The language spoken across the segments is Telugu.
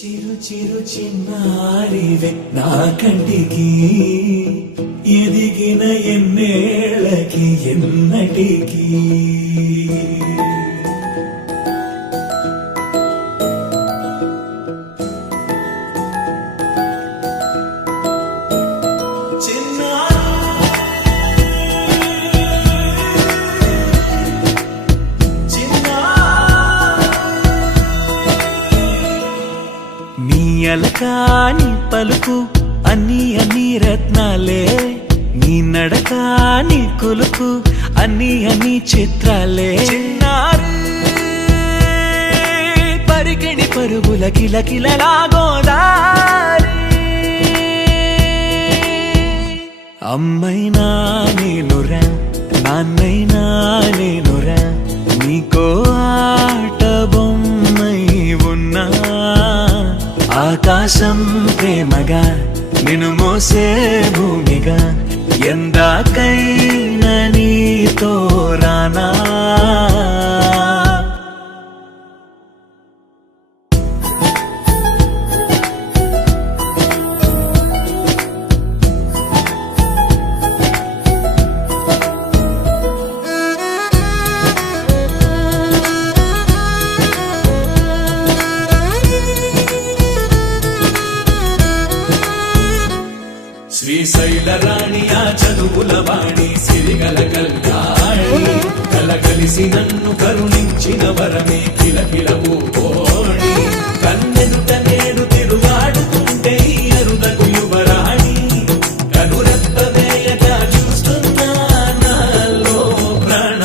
చిరు చిరు చిన్నారివే నా కంటికి ఎదిగిన ఎన్నేళ్ళకి ఎన్నటికి అలకాని పలుకు అన్ని అన్ని రత్నాలే నీ నడకాని కులుకు అన్ని అన్ని చిత్రాలే చిన్నారు పరికిణి పరుగుల కిలకిలలాగోదారి అమ్మైనా నేనురా నాన్నైనా నేనురా నీకో ఆట బొమ్మై ఉన్నా ఆకాశం ప్రేమగా నిన్ను మోసే భూమిగా ఎందాకైనా నీతో రానా శ్రీశైల రాణి ఆ చదువుల వాణి సిరిగల కల్యాణి కలగలిసి నన్ను కరుణించిన వరమే కిలకిలవు కోణి కన్నెదుట నేడు తిరుగాడుతుంటే ఈ అరుదకు యువరాణి కనురెప్పవేయగా చూస్తున్నా నాలో ప్రాణ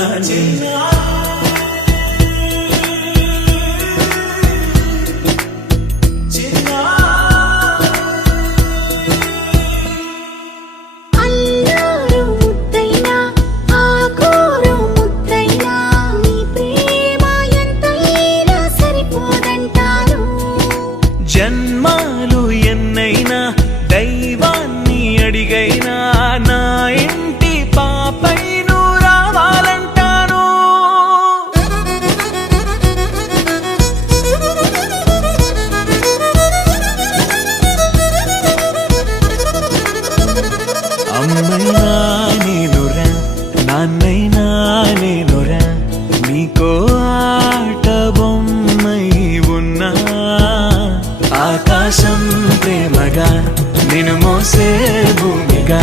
జన్మాలు ఎన్నైనా దైవాన్ని అడిగైనా నా ఇంటి పాపై నువ్వు రావాలంటాను అమ్మైనా నేనురా నాన్నైనా నేనురా నీకో ఆట బొమ్మై ఉన్నా ఆకాశం ప్రేమగా నిన్ను మోసే భూమిగా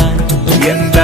ఎంత